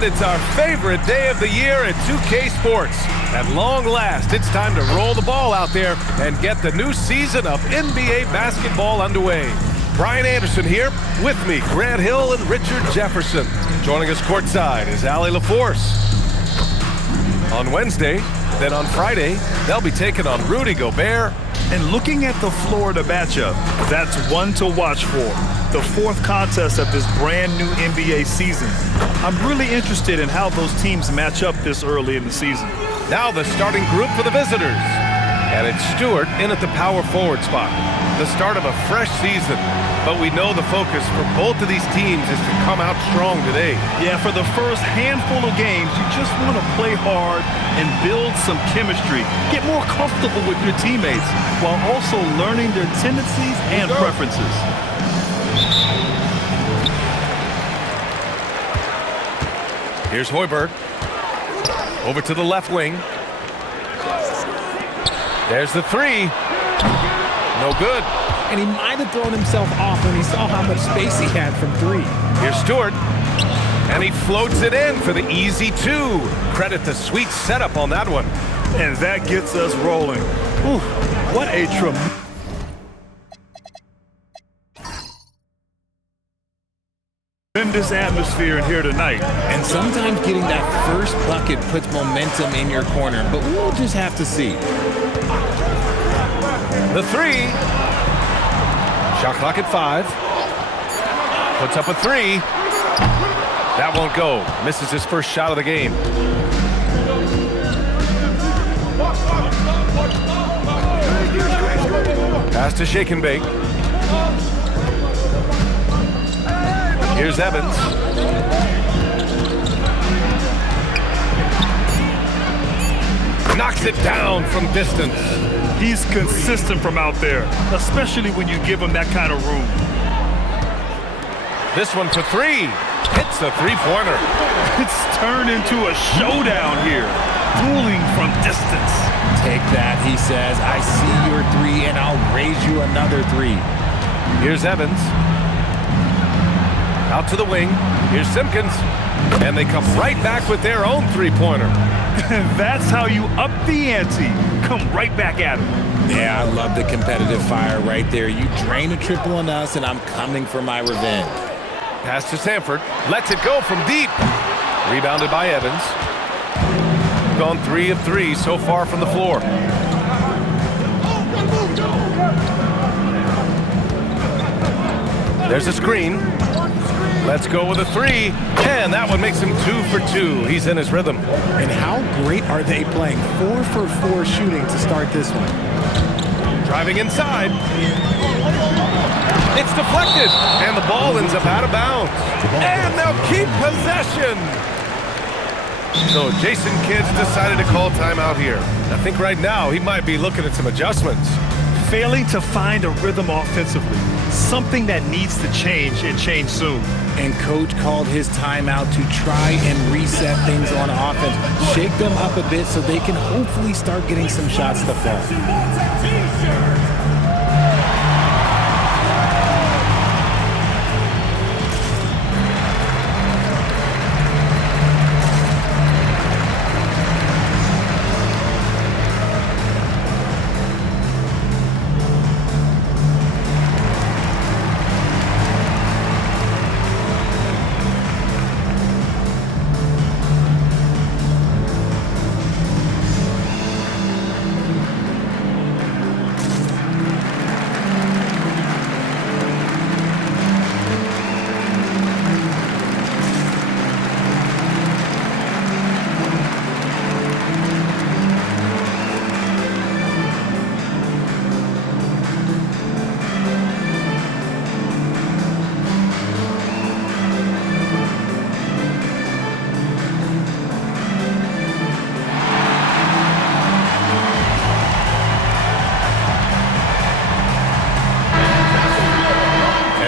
And it's our favorite day of the year at 2K Sports. At long last, it's time to roll the ball out there and get the new season of NBA basketball underway. Brian Anderson here, with me, Grant Hill and Richard Jefferson. Joining us courtside is Allie LaForce. On Wednesday, then on Friday, they'll be taking on Rudy Gobert. And looking at the Florida matchup, that's one to watch for. The fourth contest of this brand new NBA season. I'm really interested in how those teams match up this early in the season. Now the starting group for the visitors. And it's Stewart in at the power forward spot. The start of a fresh season. But we know the focus for both of these teams is to come out strong today. Yeah, for the first handful of games, you just want to play hard and build some chemistry. Get more comfortable with your teammates while also learning their tendencies and preferences. Here's Hoiberg. Over to the left wing. There's the three. No good. And he might have thrown himself off when he saw how much space he had from three. Here's Stewart. And he floats it in for the easy two. Credit the sweet setup on that one. And that gets us rolling. Ooh, what a tremendous atmosphere in here tonight. And sometimes getting that first bucket puts momentum in your corner, but we'll just have to see. The three. Shot clock at 5. Puts up a three. That won't go. Misses his first shot of the game. Pass to Shake and Bake. Here's Evans. Knocks it down from distance. He's consistent from out there, especially when you give him that kind of room. This one for three. Hits the three-pointer. It's turned into a showdown here. Dueling from distance. Take that, he says. I see your three, and I'll raise you another three. Here's Evans. Out to the wing. Here's Simpkins. And they come right back with their own three-pointer. That's how you up the ante. Come right back at him. Yeah, I love the competitive fire right there. You drain a triple on us, and I'm coming for my revenge. Pass to Sanford. Lets it go from deep. Rebounded by Evans. Gone 3 of 3 so far from the floor. There's a screen. Let's go with a three. And that one makes him 2 for 2. He's in his rhythm. And how great are they playing 4 for 4 shooting to start this one? Driving inside. It's deflected. And the ball ends up out of bounds. And they'll keep possession. So Jason Kidd's decided to call timeout here. I think right now he might be looking at some adjustments. Failing to find a rhythm offensively. Something that needs to change and change soon. And coach called his timeout to try and reset things on offense. Shake them up a bit so they can hopefully start getting some shots to fall.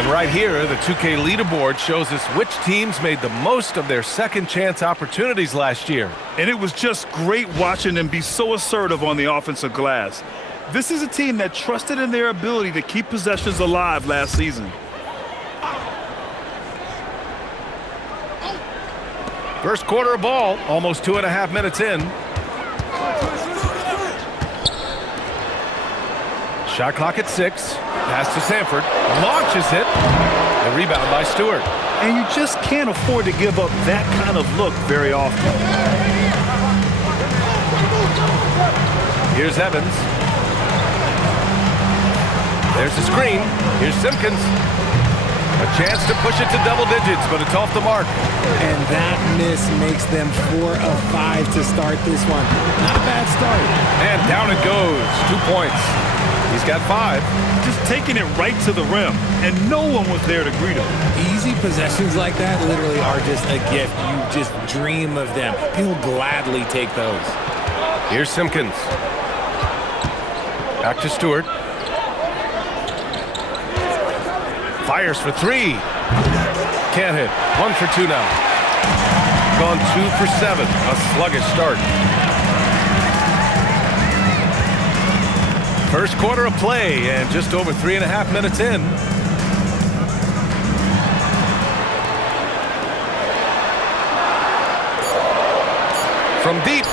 Right here, the 2K leaderboard shows us which teams made the most of their second chance opportunities last year. And it was just great watching them be so assertive on the offensive glass. This is a team that trusted in their ability to keep possessions alive last season. First quarter of ball, almost 2.5 minutes in. Shot clock at 6. Pass to Sanford. Launches it. The rebound by Stewart. And you just can't afford to give up that kind of look very often. Here's Evans. There's the screen. Here's Simpkins. A chance to push it to double digits, but it's off the mark. And that miss makes them 4 of 5 to start this one. Not a bad start. And down it goes. 2 points. He's got 5. Just taking it right to the rim, and no one was there to greet him. Easy possessions like that literally are just a gift. You just dream of them. He'll gladly take those. Here's Simpkins. Back to Stewart. Fires for 3. Can't hit. 1 for 2 now. Gone 2 for 7. A sluggish start. First quarter of play and just over 3.5 minutes in. From deep.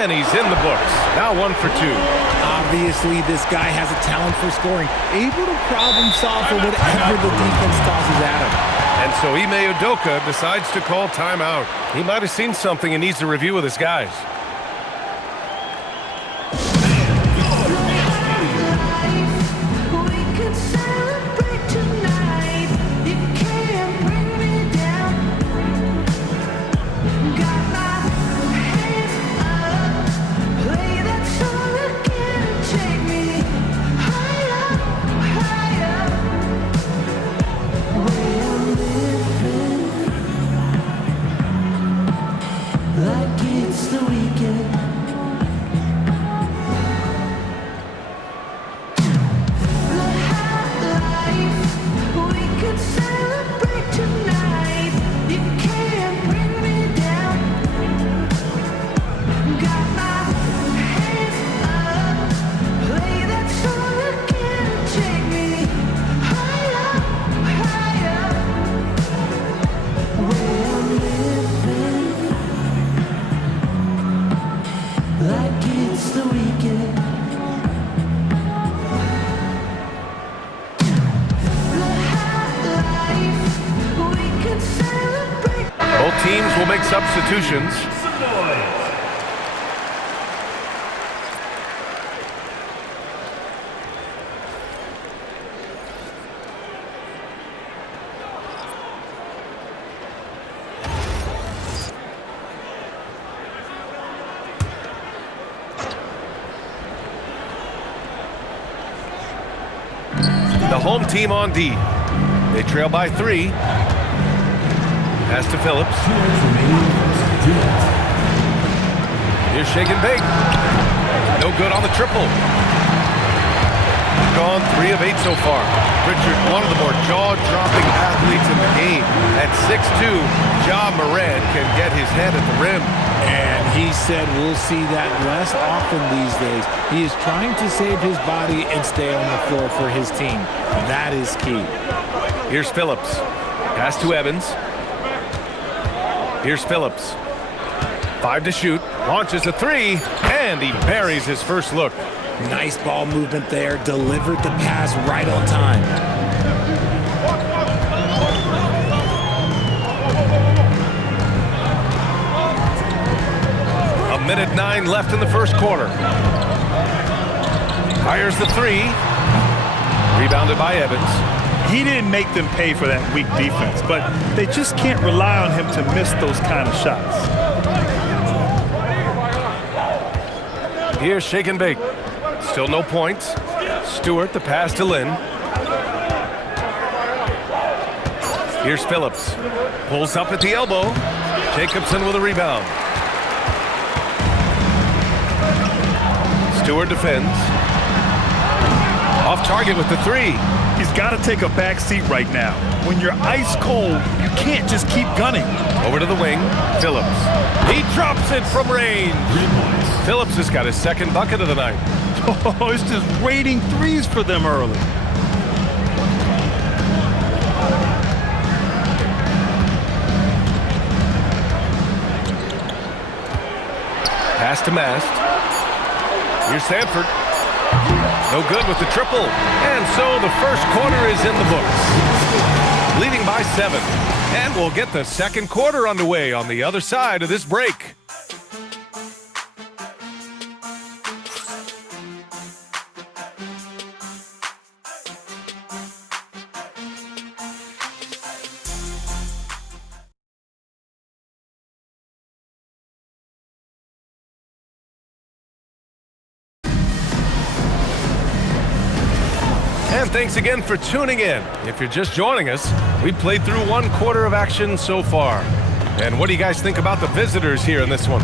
And he's in the books. Now 1 for 2. Obviously, this guy has a talent for scoring, able to problem solve for whatever the defense tosses at him. And so Ime Udoka decides to call timeout. He might have seen something and needs to review with his guys. Both teams will make substitutions. The home team on D. They trail by 3. Pass to Phillips. Here's Shake and Bake. No good on the triple. Gone 3 of 8 so far. Richard, one of the more jaw-dropping athletes in the game. At 6'2", Ja Morant can get his head at the rim. And he said we'll see that less often these days. He is trying to save his body and stay on the floor for his team. That is key. Here's Phillips. Pass to Evans. Here's Phillips. 5 to shoot. Launches a 3. And he buries his first look. Nice ball movement there. Delivered the pass right on time. A minute 9 left in the first quarter. Fires the 3. Rebounded by Evans. He didn't make them pay for that weak defense, but they just can't rely on him to miss those kind of shots. Here's Shake and Bake. Still no points. Stewart, the pass to Lynn. Here's Phillips. Pulls up at the elbow. Jacobson with a rebound. Stewart defends. Off target with the 3. He's got to take a back seat right now. When you're ice cold, you can't just keep gunning. Over to the wing, Phillips. He drops it from range. Phillips has got his second bucket of the night. Oh, it's just raining threes for them early. Pass to Mast. Here's Sanford. No good with the triple. And so the first quarter is in the books. Leading by 7. And we'll get the second quarter underway on the other side of this break. And thanks again for tuning in. If you're just joining us, we played through one quarter of action so far. And what do you guys think about the visitors here in this one?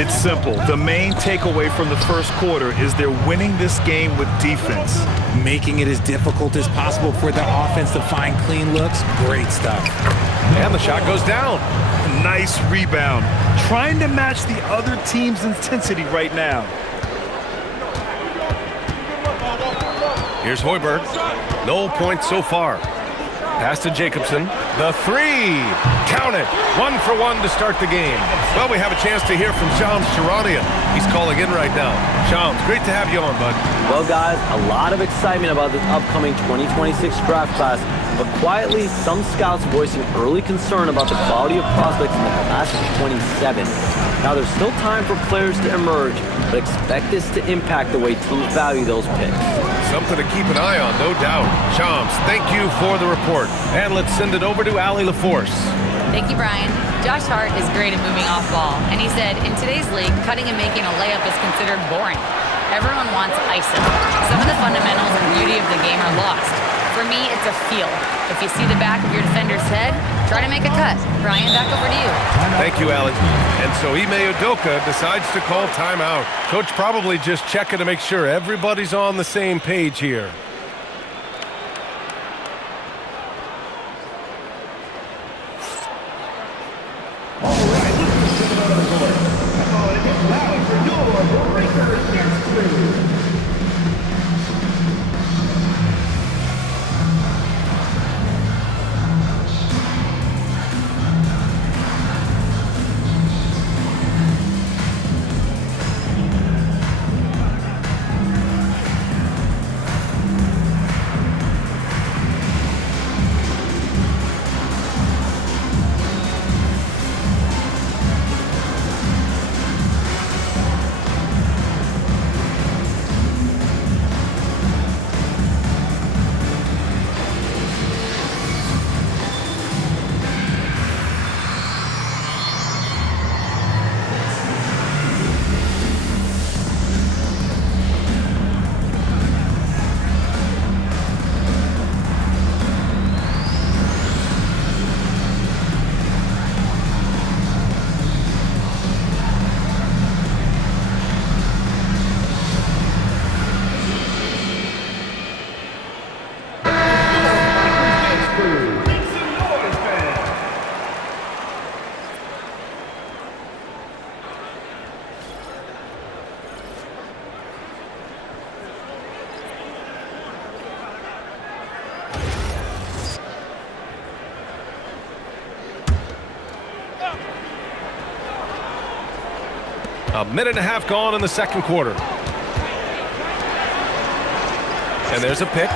It's simple. The main takeaway from the first quarter is they're winning this game with defense. Making it as difficult as possible for the offense to find clean looks. Great stuff. And the shot goes down. Nice rebound. Trying to match the other team's intensity right now. Here's Hoiberg. No points so far. Pass to Jacobson. The 3. Count it. 1 for 1 to start the game. Well, we have a chance to hear from Shams Charania. He's calling in right now. Shams, great to have you on, bud. Well, guys, a lot of excitement about this upcoming 2026 draft class, but quietly, some scouts voicing early concern about the quality of prospects in the class of 27. Now, there's still time for players to emerge, but expect this to impact the way teams value those picks. Something to keep an eye on, no doubt. Shams, thank you for the report. And let's send it over to Allie LaForce. Thank you, Brian. Josh Hart is great at moving off ball, and he said, in today's league, cutting and making a layup is considered boring. Everyone wants ISO. Some of the fundamentals and beauty of the game are lost. For me, it's a feel. If you see the back of your defender's head, try to make a cut. Brian, back over to you. Thank you, Allie. And so Ime Udoka decides to call timeout. Coach probably just checking to make sure everybody's on the same page here. A minute and a half gone in the second quarter. And there's a pick.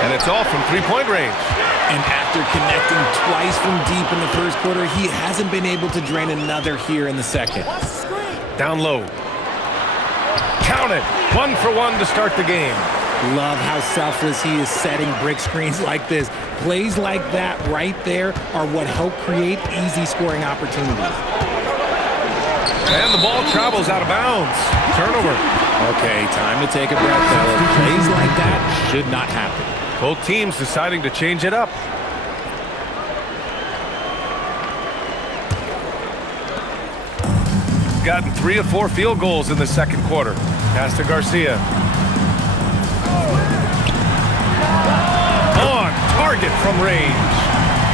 And it's all from three-point range. And after connecting twice from deep in the first quarter, he hasn't been able to drain another here in the second. Down low. Count it. 1 for 1 to start the game. Love how selfless he is setting brick screens like this. Plays like that right there are what help create easy scoring opportunities. And the ball travels out of bounds. Turnover. Okay, time to take a breath, fellas. Plays like that should not happen. Both teams deciding to change it up. Gotten 3 of 4 field goals in the second quarter. Pass to Garcia. On target from range.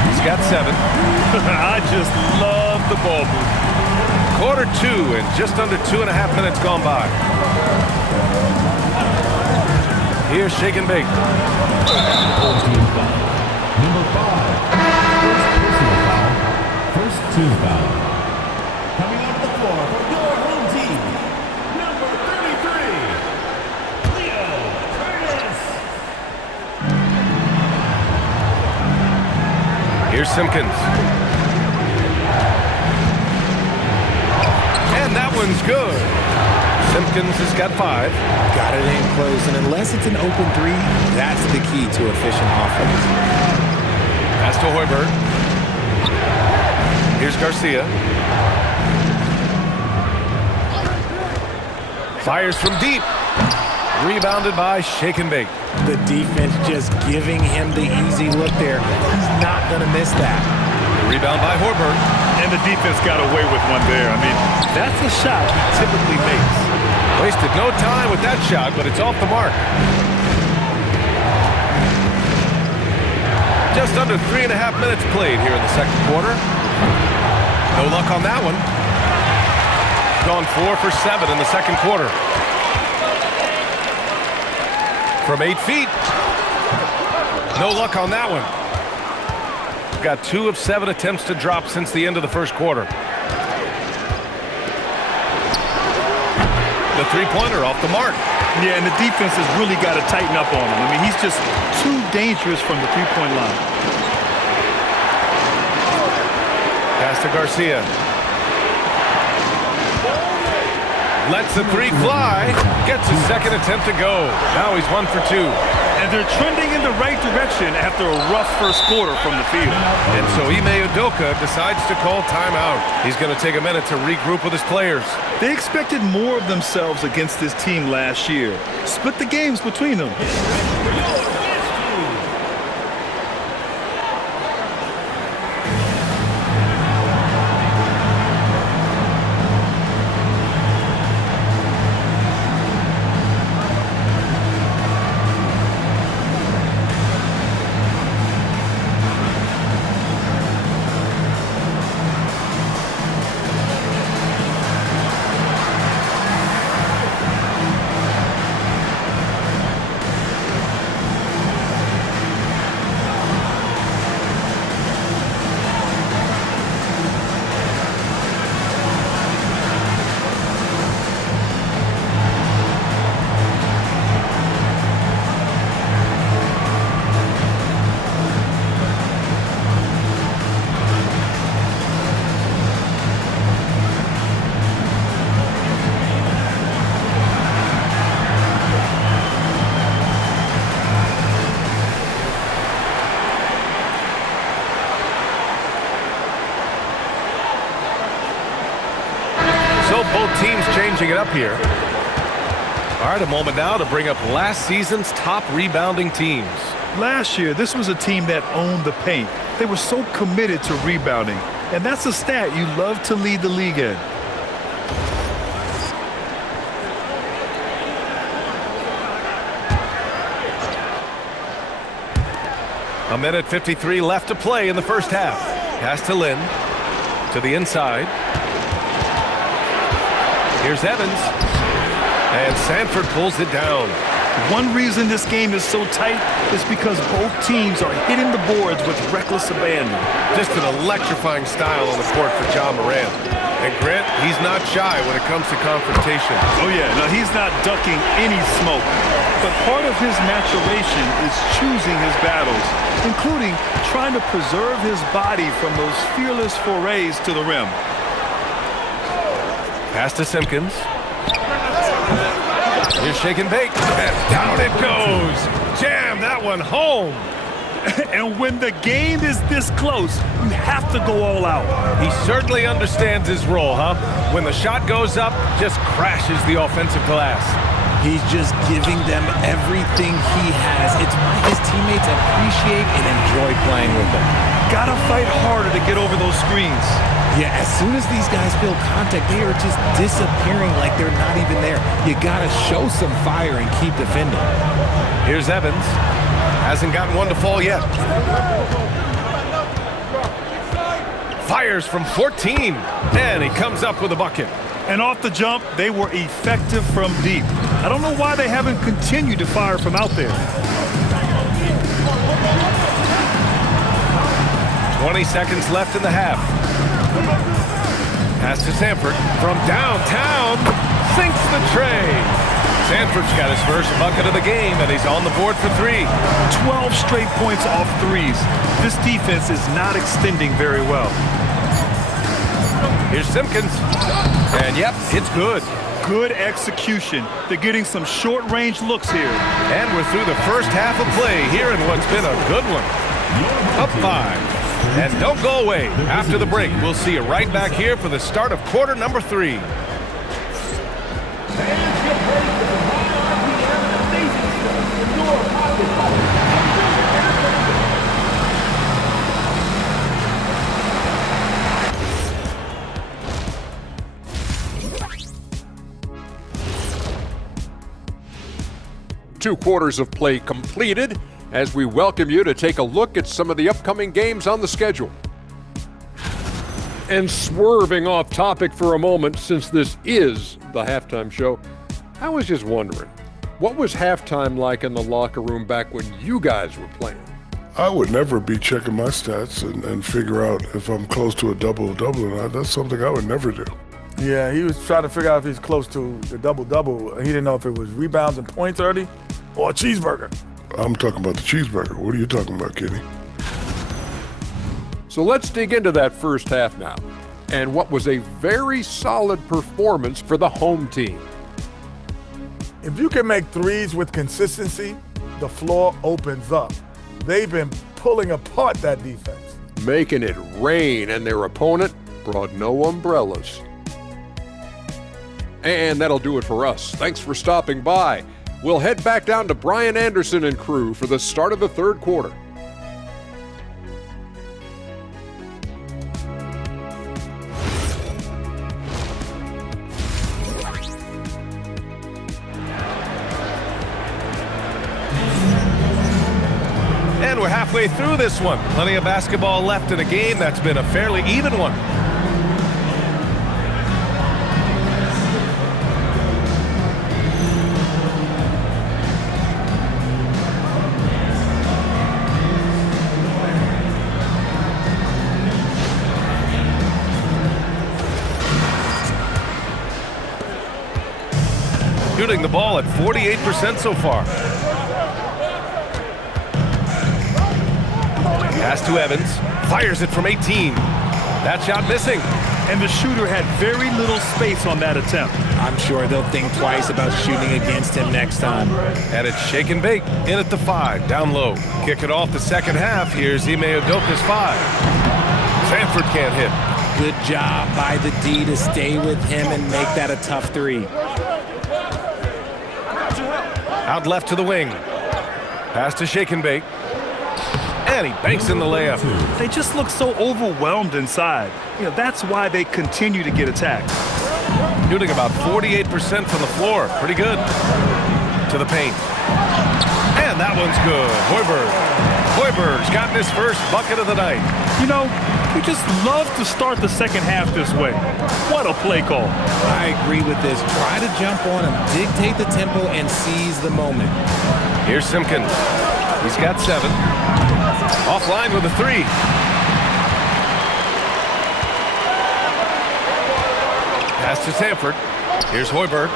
He's got 7. I just love the ball movement. Quarter 2 and just under 2.5 minutes gone by. Here's Shake and Bake. Number 5. First personal foul. First team foul. Here's Simpkins. And that one's good. Simpkins has got 5. Got it in close, and unless it's an open 3, that's the key to efficient offense. Pass to Hoiberg. Here's Garcia. Fires from deep. Rebounded by Shake and Bake. The defense just giving him the easy look there. He's not going to miss that. The rebound by Hoiberg. And the defense got away with one there. I mean, that's a shot he typically makes. Wasted no time with that shot, but it's off the mark. Just under 3.5 minutes played here in the second quarter. No luck on that one. Gone 4 for 7 in the second quarter. From 8 feet. No luck on that one. Got 2 of 7 attempts to drop since the end of the first quarter. The three-pointer off the mark. Yeah, and the defense has really got to tighten up on him. I mean, he's just too dangerous from the three-point line. Pass to Garcia. Lets the 3 fly. Gets his second attempt to go. Now he's 1 for 2. And they're trending in the right direction after a rough first quarter from the field. And so Ime Udoka decides to call timeout. He's going to take a minute to regroup with his players. They expected more of themselves against this team last year. Split the games between them. Both teams changing it up here. All right, a moment now to bring up last season's top rebounding teams. Last year, this was a team that owned the paint. They were so committed to rebounding, and that's a stat you love to lead the league in. A minute 53 left to play in the first half. Pass to Lynn. To the inside. Here's Evans. And Sanford pulls it down. One reason this game is so tight is because both teams are hitting the boards with reckless abandon. Just an electrifying style on the court for John Morant. And Grant, he's not shy when it comes to confrontation. Oh yeah, no, he's not ducking any smoke. But part of his maturation is choosing his battles, including trying to preserve his body from those fearless forays to the rim. Pass to Simpkins. Here's Shake and Bake. And down it goes. Jam that one home. And when the game is this close, you have to go all out. He certainly understands his role, huh? When the shot goes up, just crashes the offensive glass. He's just giving them everything he has. It's why his teammates appreciate and enjoy playing with him. Gotta fight harder to get over those screens. Yeah, as soon as these guys feel contact, they are just disappearing like they're not even there. You gotta show some fire and keep defending. Here's Evans. Hasn't gotten one to fall yet. Fires from 14. And he comes up with a bucket. And off the jump, they were effective from deep. I don't know why they haven't continued to fire from out there. 20 seconds left in the half. Pass to Sanford from downtown. Sinks the tray. Sanford's got his first bucket of the game, and he's on the board for 3. 12 straight points off threes. This defense is not extending very well. Here's Simpkins. And yep, it's good. Good execution. They're getting some short-range looks here. And we're through the first half of play here in what's been a good one. Up 5. And don't go away. After the break, we'll see you right back here for the start of quarter number 3. Two quarters of play completed as we welcome you to take a look at some of the upcoming games on the schedule. And swerving off topic for a moment, since this is the halftime show, I was just wondering, what was halftime like in the locker room back when you guys were playing? I would never be checking my stats and figure out if I'm close to a double-double or not. That's something I would never do. Yeah, he was trying to figure out if he's close to the double-double. He didn't know if it was rebounds and points early or a cheeseburger. I'm talking about the cheeseburger. What are you talking about, Kenny? So let's dig into that first half now, and what was a very solid performance for the home team. If you can make threes with consistency, the floor opens up. They've been pulling apart that defense. Making it rain, and their opponent brought no umbrellas. And that'll do it for us. Thanks for stopping by. We'll head back down to Brian Anderson and crew for the start of the third quarter. And we're halfway through this one. Plenty of basketball left in a game that's been a fairly even one. Shooting the ball at 48% so far. Pass to Evans. Fires it from 18. That shot missing. And the shooter had very little space on that attempt. I'm sure they'll think twice about shooting against him next time. And it's shake and bake. In at the 5. Down low. Kick it off the second half. Here's Ime Udoka's 5. Sanford can't hit. Good job by the D to stay with him and make that a tough 3. Out left to the wing. Pass to shake and bake. And he banks in the layup. They just look so overwhelmed inside. You know, that's why they continue to get attacked. Shooting about 48% from the floor. Pretty good. To the paint. And that one's good. Hoiberg's gotten his first bucket of the night. You know, we just love to start the second half this way. What a play call. I agree with this. Try to jump on him, dictate the tempo, and seize the moment. Here's Simpkins. He's got 7. Offline with a 3. Pass to Sanford. Here's Hoiberg.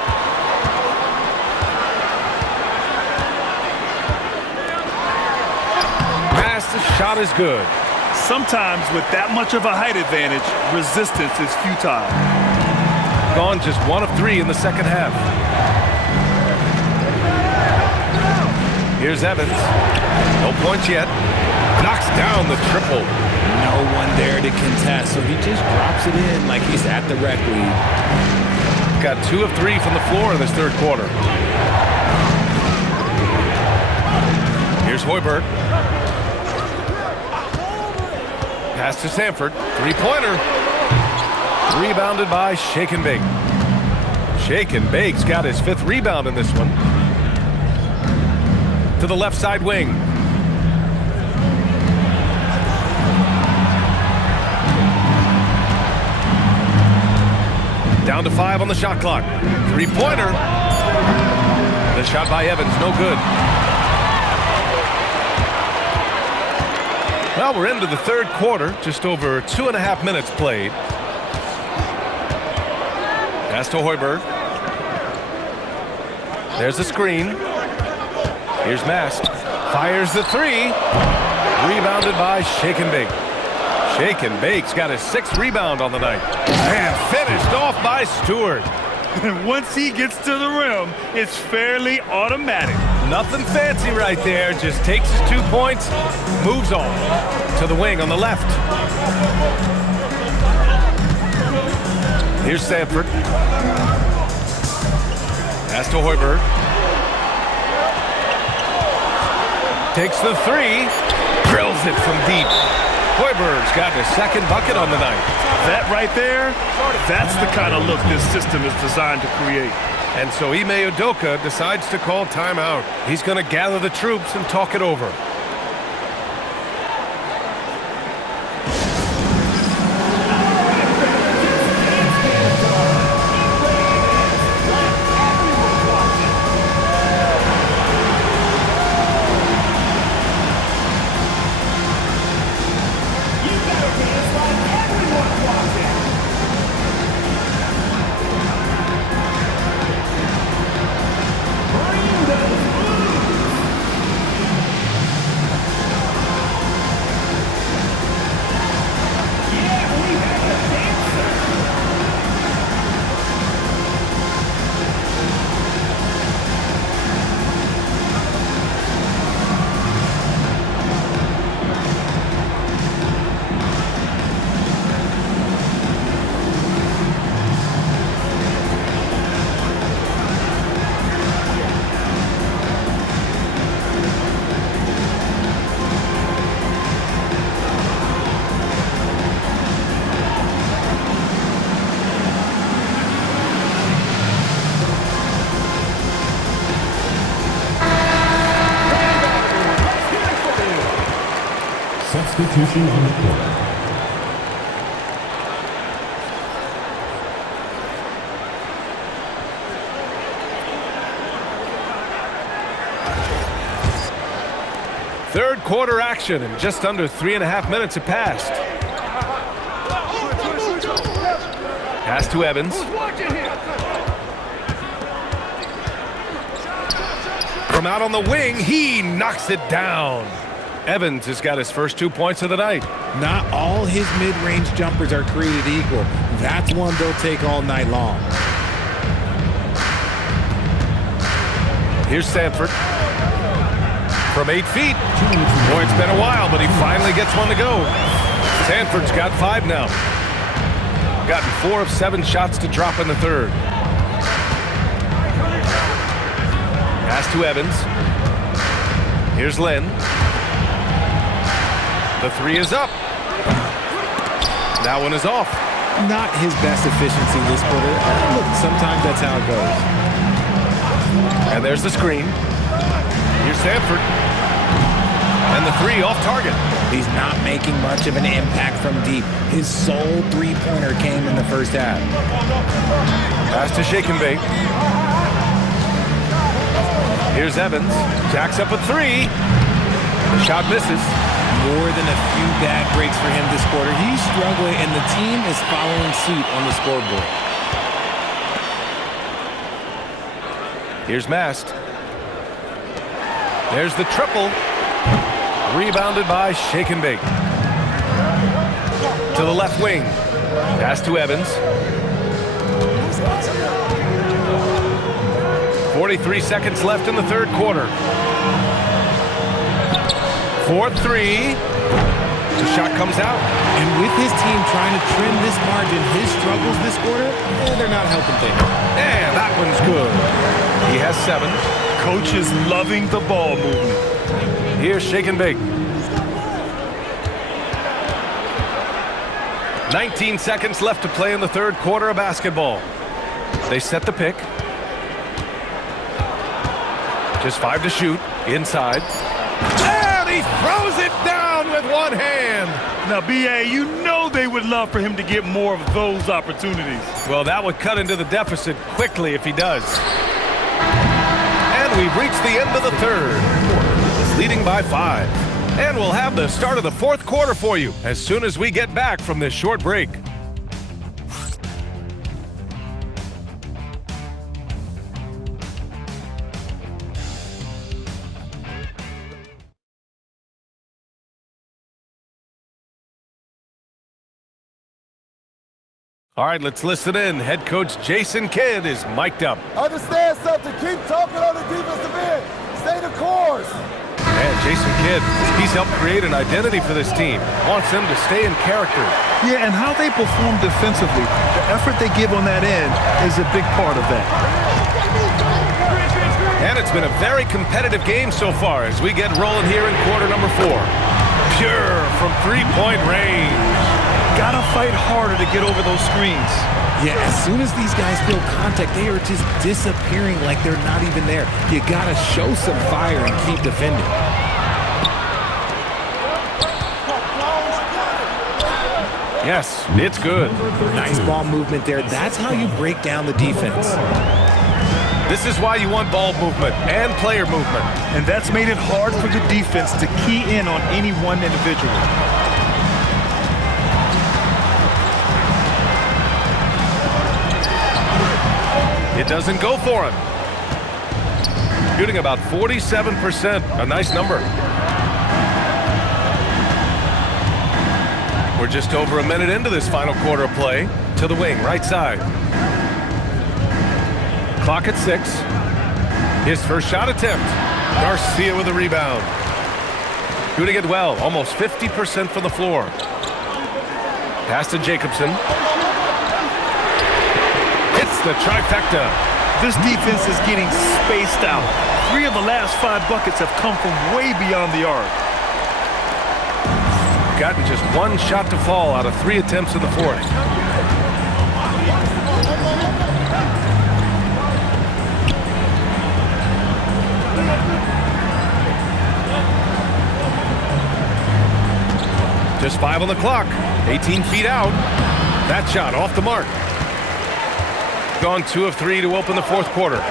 Pass, the shot is good. Sometimes with that much of a height advantage, resistance is futile. Gone just 1 of 3 in the second half. Here's Evans. No points yet. Knocks down the triple. No one there to contest, so he just drops it in like he's at the rec league. Got 2 of 3 from the floor in this third quarter. Here's Hoiberg. Pass to Sanford. 3-pointer. Rebounded by Shake and Bake. Shake and Bake's got his 5th rebound in this one. To the left side wing. Down to 5 on the shot clock. 3-pointer. The shot by Evans, no good. Well, we're into the third quarter. Just over 2.5 minutes played. Pass to Hoiberg. There's a screen. Here's Mast. Fires the three. Rebounded by Shake and Bake. Shake and Bake's got his 6th rebound on the night. And finished off by Stewart. And once he gets to the rim, it's fairly automatic. Nothing fancy right there. Just takes his 2 points, moves on to the wing on the left. Here's Sanford. Pass to Hoiberg. Takes the three. Drills it from deep. Hoiberg's got his 2nd bucket on the night. That right there, that's the kind of look this system is designed to create. And so Ime Udoka decides to call timeout. He's going to gather the troops and talk it over. Substitution on the court. Third quarter action, and just under 3.5 minutes have passed. Pass to Evans. From out on the wing, he knocks it down. Evans has got his first 2 points of the night. Not all his mid-range jumpers are created equal. That's one they'll take all night long. Here's Sanford. From 8 feet. Boy, it's been a while, but he finally gets one to go. Sanford's got 5 now. Gotten 4 of 7 shots to drop in the third. Pass to Evans. Here's Lynn. The three is up. That one is off. Not his best efficiency this quarter. Look, sometimes that's how it goes. And there's the screen. Here's Sanford. And the three off target. He's not making much of an impact from deep. His sole three-pointer came in the first half. Pass to Shake and Bake. Here's Evans. Jacks up a three. The shot misses. More than a few bad breaks for him this quarter. He's struggling, and the team is following suit on the scoreboard. Here's Mast. There's the triple. Rebounded by Shake and Bake. To the left wing. Pass to Evans. 43 seconds left in the third quarter. 4-3. The shot comes out. And with his team trying to trim this margin, his struggles this quarter, they're not helping things. And that one's good. He has 7. Coach is loving the ball movement. Here's Shake and Bake. 19 seconds left to play in the third quarter of basketball. They set the pick. Just 5 to shoot. Inside. And he throws it down with one hand. Now, B.A., you know they would love for him to get more of those opportunities. Well, that would cut into the deficit quickly if he does. And we've reached the end of the third. Leading by 5. And we'll have the start of the fourth quarter for you as soon as we get back from this short break. All right, let's listen in. Head coach Jason Kidd is mic'd up. Understand something. Keep talking on the defensive end. Stay the course. And Jason Kidd, he's helped create an identity for this team. Wants them to stay in character. Yeah, and how they perform defensively, the effort they give on that end is a big part of that. And it's been a very competitive game so far as we get rolling here in quarter number 4. Pure from three-point range. Gotta fight harder to get over those screens. Yeah, as soon as these guys feel contact, they are just disappearing like they're not even there. You gotta show some fire and keep defending. Yes, it's good. Nice ball movement there. That's how you break down the defense. This is why you want ball movement and player movement. And that's made it hard for the defense to key in on any one individual. It doesn't go for him. Shooting about 47%, a nice number. We're just over a minute into this final quarter of play. To the wing, right side. Clock at 6. His first shot attempt. Garcia with a rebound. Shooting it well, almost 50% from the floor. Pass to Jacobson. It's the trifecta. This defense is getting spaced out. 3 of the last 5 buckets have come from way beyond the arc. Gotten just 1 shot to fall out of 3 attempts in the fourth. Just 5 on the clock. 18 feet out. That shot off the mark. Gone 2 of 3 to open the fourth quarter.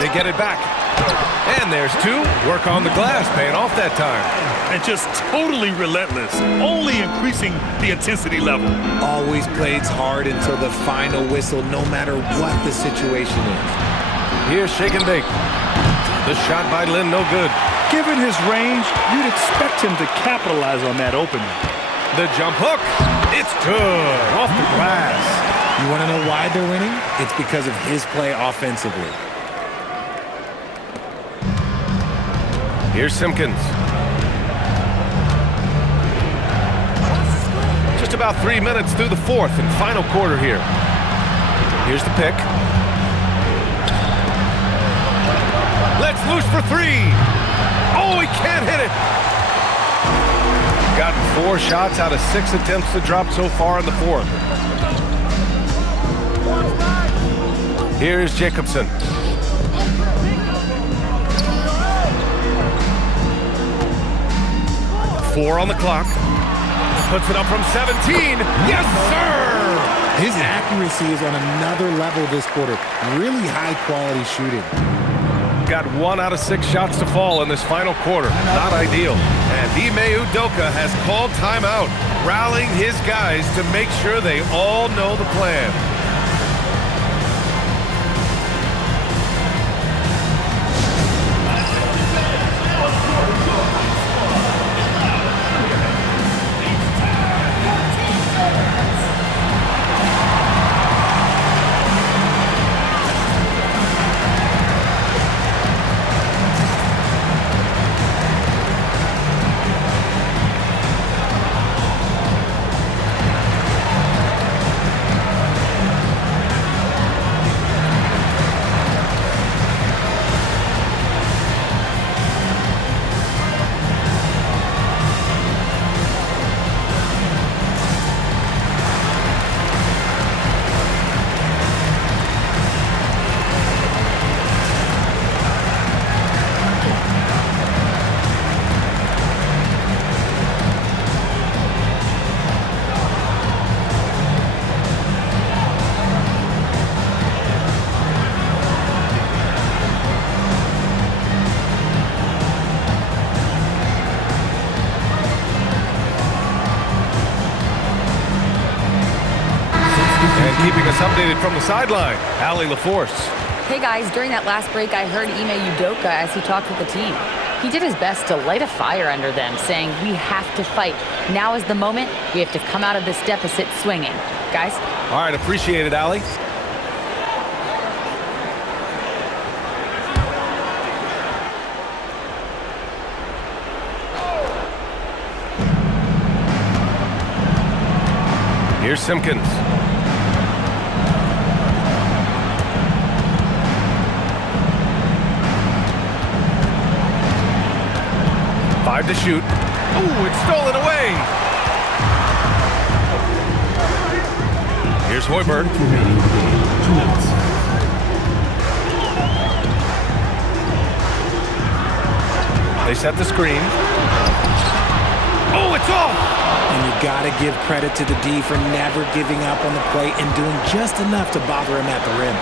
They get it back. And there's 2. Work on the glass, paying off that time. And just totally relentless, only increasing the intensity level. Always plays hard until the final whistle, no matter what the situation is. Here's shake and bake. The shot by Lynn, no good. Given his range, you'd expect him to capitalize on that opening. The jump hook. It's good. Off the glass. You want to know why they're winning? It's because of his play offensively. Here's Simpkins. Just about 3 minutes through the fourth and final quarter here. Here's the pick. Let's loose for 3. Oh, he can't hit it. Gotten 4 shots out of 6 attempts to drop so far in the fourth. Here's Jacobson. Four on the clock. Puts it up from 17. Yes, sir! His accuracy is on another level this quarter. Really high quality shooting. Got 1 out of 6 shots to fall in this final quarter. Not ideal. And Ime Udoka has called timeout, rallying his guys to make sure they all know the plan. And keeping us updated from the sideline, Allie LaForce. Hey guys, during that last break, I heard Ime Udoka as he talked with the team. He did his best to light a fire under them, saying, "We have to fight. Now is the moment. We have to come out of this deficit swinging." Guys? All right, appreciate it, Allie. Here's Simpkins. Five to shoot. Ooh, it's stolen away. Here's Hoiberg. They set the screen. Oh, it's off! And you got to give credit to the D for never giving up on the plate and doing just enough to bother him at the rim.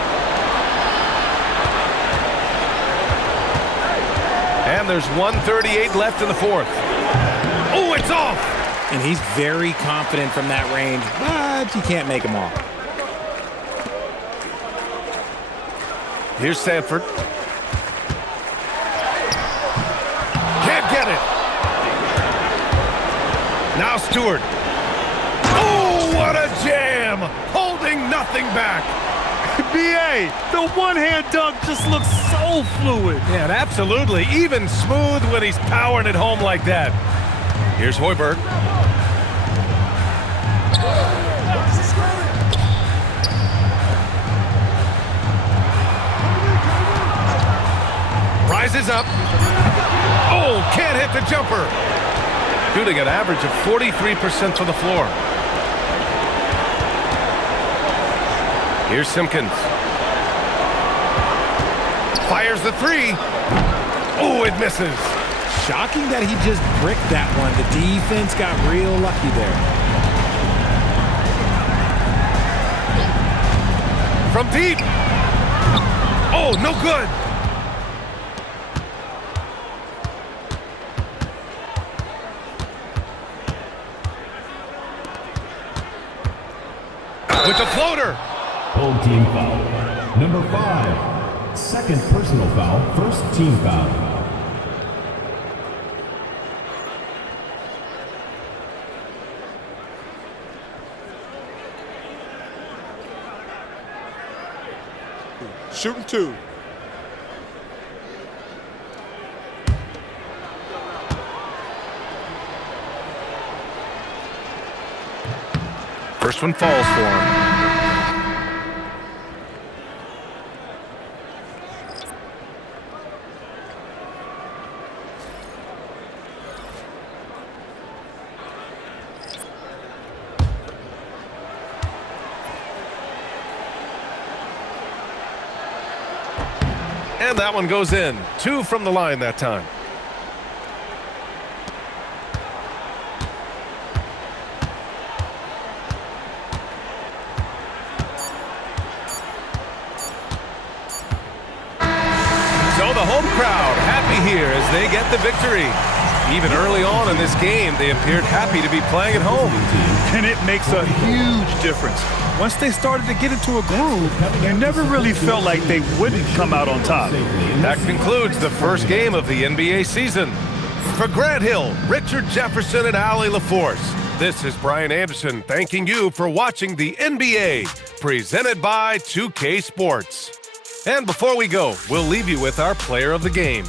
And there's 1:38 left in the fourth. Oh, it's off! And he's very confident from that range, but you can't make him all. Here's Sanford. Can't get it. Now Stewart. Oh, what a jam! Holding nothing back. BA, the one-hand dunk just looks so fluid. Yeah, and absolutely. Even smooth when he's powering it home like that. Here's Hoiberg. Rises up. Oh, can't hit the jumper. Shooting an average of 43% from the floor. Here's Simpkins. Fires the three. Oh, it misses. Shocking that he just bricked that one. The defense got real lucky there. From deep. Oh, no good. With the floater. Home team foul. Number 5. Second personal foul. First team foul. Shooting 2. First one falls for him. And that one goes in. 2 from the line that time. So the home crowd happy here as they get the victory. Even early on in this game, they appeared happy to be playing at home. And it makes a huge difference. Once they started to get into a groove, you never really felt like they wouldn't come out on top. That concludes the first game of the NBA season. For Grant Hill, Richard Jefferson, and Allie LaForce, this is Brian Anderson thanking you for watching the NBA, presented by 2K Sports. And before we go, we'll leave you with our player of the game.